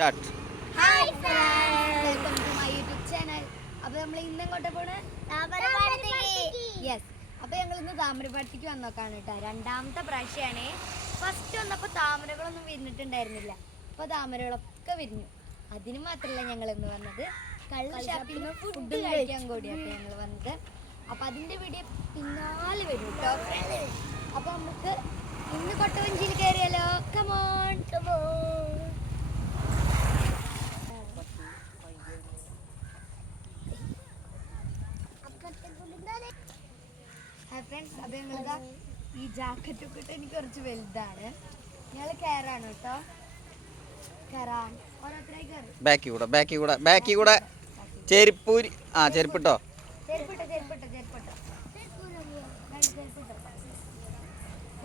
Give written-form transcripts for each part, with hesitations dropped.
Start. Hi friends, welcome to my YouTube channel. അപ്പോൾ നമ്മൾ ഇന്ന് എങ്ങോട്ടാ പോണേ? യെസ്. അപ്പോൾ ഞങ്ങൾ ഇന്ന് താമരപ്പാടത്തേക്ക് വന്നോക്കാണ് കേട്ടോ. രണ്ടാമത്തെ പ്രാവശ്യമാണ്. ഫസ്റ്റ് വന്നപ്പോൾ താമരകളൊന്നും വിരിഞ്ഞിട്ടുണ്ടായിരുന്നില്ല. അപ്പോൾ താമരകളൊക്കെ വിരിഞ്ഞു. അതിന് മാത്രമല്ല ഞങ്ങൾ ഇന്ന് വന്നത്, കള്ള് ഷാപ്പിൽ നിന്ന് ഫുഡ് കഴിക്കാൻ കൂടിയാണ് ഞങ്ങൾ വന്നത്. അപ്പോൾ അതിൻ്റെ വീഡിയോ പിന്നാലെ വരും കേട്ടോ. അപ്പോൾ നമുക്ക് ഇന്ന് കൊട്ടവഞ്ചിയിൽ കയറിയാലോ? Come on come on. ഹായ് ഫ്രണ്ട്സ്, അപ്പോൾ ഞങ്ങളിതാ ഈ ജാക്കറ്റൊക്കെ ഇട്ട് എനിക്ക് കുറച്ച് വലുതാണ്. ഞങ്ങൾ കയറാണ് കേട്ടോ. കയറാൻ ഓരോരുത്തരായി കയറും. ബാക്കി കൂടെ ചെരുപ്പൂരി. ചെരുപ്പിട്ടോ.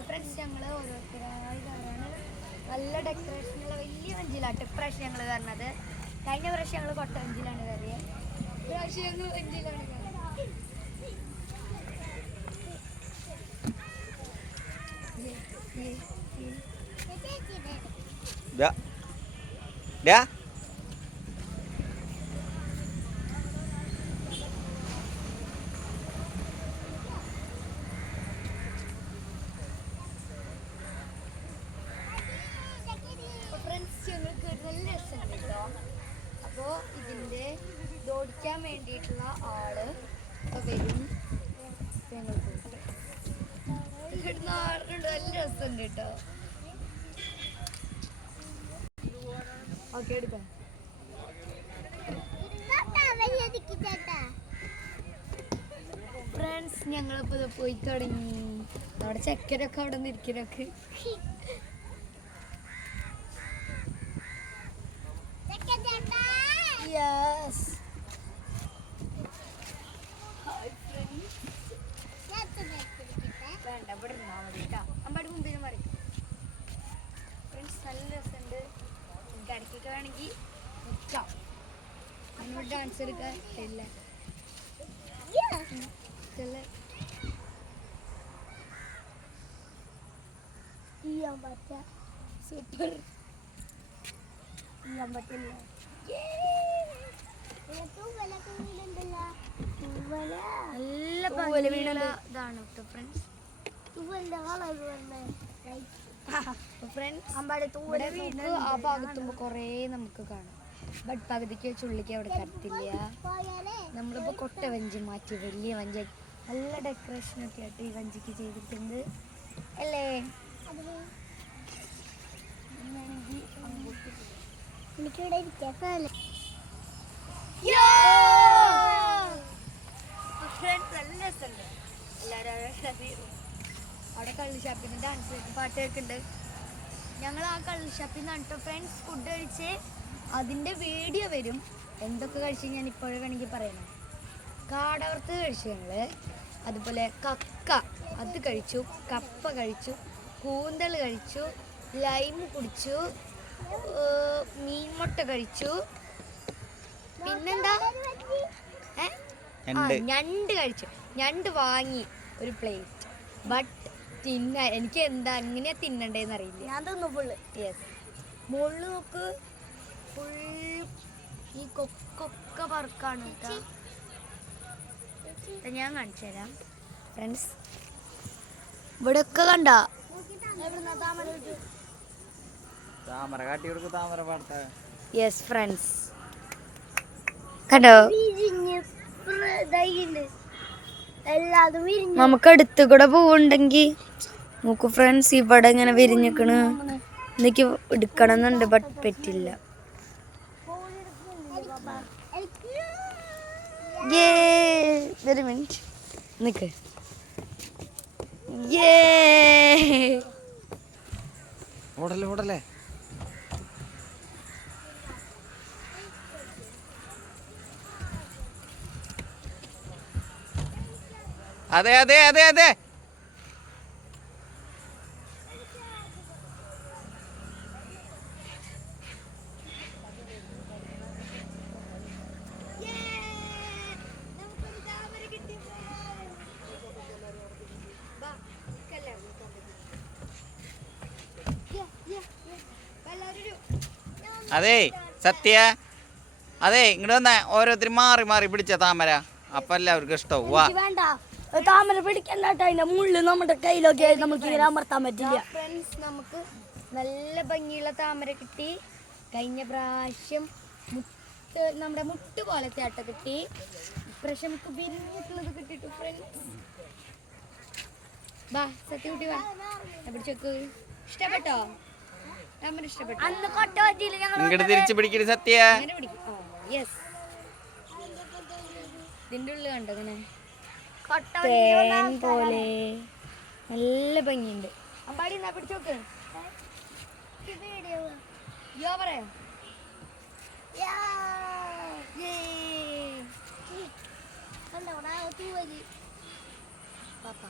ഫ്രണ്ട്സ്, ഞങ്ങൾ ഓരോരുത്തരായി കയറാണ്. നല്ല ഡെക്കറേഷനുള്ള വലിയ വഞ്ചിയിലാട്ട് ഇപ്രാവശ്യം ഞങ്ങൾ കയറുന്നത്. കഴിഞ്ഞ പ്രാവശ്യം ഞങ്ങൾ കൊട്ടവഞ്ചിയിലാണ് കയറിയത്. ഇപ്രാവശ്യം ഞങ്ങൾ വഞ്ചിയിലാണ് കയറിയത്. നല്ല രസമുണ്ട് കേട്ടോ. അപ്പോൾ ഇതിൻ്റെ ഓടിക്കാൻ വേണ്ടിയിട്ടുള്ള ആള് വരും. നാടുണ്ട്, നല്ല രസമുണ്ട് കേട്ടോ. ഓക്കെ, എടുക്കാം. ഫ്രണ്ട്സ്, ഞങ്ങളിപ്പോൾ ഇത് പോയി തുടങ്ങി. അവിടെ ചക്കരൊക്കെ അവിടെ നിന്ന് ഇരിക്കലൊക്കെ. Yes. വേണ്ട, ഇവിടെ ഇരുന്നാൽ മതി കേട്ടോ. അമ്പാടി മുമ്പിൽ മറി. ഫ്രണ്ട്സ്, നല്ല രസമുണ്ട്. ഇടയ്ക്കൊക്കെ വേണമെങ്കിൽ നിൽക്കാം. നമ്മൾ ഡാൻസ് എടുക്കാൻ ഇല്ല. സൂപ്പർ. പറ്റില്ല. നല്ല പൂവല് വീണ ഇതാണ് ഫ്രണ്ട്സ്. ആ ഭാഗത്തുമ്പോ കൊറേ നമുക്ക് കാണാം. ബട്ട് പകുതിക്ക് ചുള്ളിക്ക് അവിടെ കത്തില്ല. നമ്മളിപ്പോ കൊട്ട വഞ്ചി മാറ്റി വലിയ വഞ്ചി, നല്ല ഡെക്കറേഷനൊക്കെ ആയിട്ട് ഈ വഞ്ചിക്ക് ചെയ്തിട്ടുണ്ട് അല്ലേ? എനിക്കിവിടെ ഇരിക്കാം. അവിടെ കള്ള് ഷാപ്പിൽ നിന്ന് ഡാൻസ് പാട്ടൊക്കെ ഉണ്ട്. ഞങ്ങൾ ആ കള്ള് ഷാപ്പിൽ നിന്നാണ് കേട്ടോ ഫ്രണ്ട്സ് ഫുഡ് കഴിച്ച്. അതിൻ്റെ വീഡിയോ വരും. എന്തൊക്കെ കഴിച്ച് ഞാൻ ഇപ്പോഴും വേണമെങ്കിൽ പറയണം. കാടവർത്ത് കഴിച്ചു ഞങ്ങൾ, അതുപോലെ കക്ക അത് കഴിച്ചു, കപ്പ കഴിച്ചു, കൂന്തൽ കഴിച്ചു, ലൈം കുടിച്ചു, മീൻമുട്ട കഴിച്ചു, പിന്നെന്താ ഞണ്ട് കഴിച്ചു. ഞണ്ട് വാങ്ങി ഒരു പ്ലേറ്റ്. ബട്ട് എനിക്ക് എന്താ എങ്ങനെയാ തിന്നണ്ടേന്ന് അറിയില്ല. ഞാൻ തിന്നു ഫുള്ള്. യെസ്. മുള്ളു നോക്ക്, ഫുൾ ഈ കൊക്കൊക്കെ പറക്കാണ് കേട്ടോ. ഞാൻ കാണിച്ചു തരാം ഫ്രണ്ട്സ്. ഇവിടെ ഒക്കെ കണ്ട യെസ് ഫ്രണ്ട്സ്, കണ്ടോ? നമുക്ക് അടുത്ത് കൂടെ പോവുണ്ടെങ്കിൽ നോക്കൂ ഫ്രണ്ട്സ്, ഇവിടെ ഇങ്ങനെ വിരിഞ്ഞിക്കണ്. എനിക്ക് എടുക്കണം എന്നുണ്ട്, ബട്ട് പറ്റില്ല. ഒരു മിനിറ്റ് നിക്ക്. ഓടല്ലേ. അതെ. അതെ സത്യ അതെ ഇങ്ങോട്ട് വന്ന ഓരോരുത്തർ മാറി മാറി പിടിച്ച താമര അപ്പൊ എല്ലാവർക്കും ഇഷ്ടവും വാ. വേണ്ട താമര പിടിക്കണ്ടാട്ടോ, അതിന്റെ മുള്ളു നമ്മുടെ കയ്യിലൊക്കെ നമുക്ക് ഇങ്ങനെ അമർത്താൻ പറ്റില്ല. ഫ്രണ്ട്സ് നമുക്ക് നല്ല ഭംഗിയുള്ള താമര കിട്ടി. കഴിഞ്ഞ പ്രാവശ്യം നമ്മുടെ മുട്ട് പോലത്തെ ആട്ട കിട്ടി. ഇപ്രാവശ്യം നമുക്ക് വിരിഞ്ഞിട്ടുള്ളത് കിട്ടിട്ടു ഫ്രണ്ട്സ്. വാ സത്യകുട്ടി വാ, പിടിച്ചോക്ക്. ഇഷ്ടപ്പെട്ടോ താമര? ഇഷ്ടപ്പെട്ടോ? അന്ന് കൊട്ട പറ്റിയില്ല ഞങ്ങൾ. ഇങ്ങോട്ട് തിരിച്ചു പിടിക്കരുത് സത്യ. അങ്ങനെ പിടിക്കും. യെസ്, ഇതിൻ്റെ ഉള്ളിൽ കണ്ടോ ഇങ്ങനെ തേൻ പോലെ നല്ല ഭംഗിയുണ്ട്. അമ്പാടി എന്നാ പിടിച്ചോക്ക്. യോ പറയാം. പാപ്പ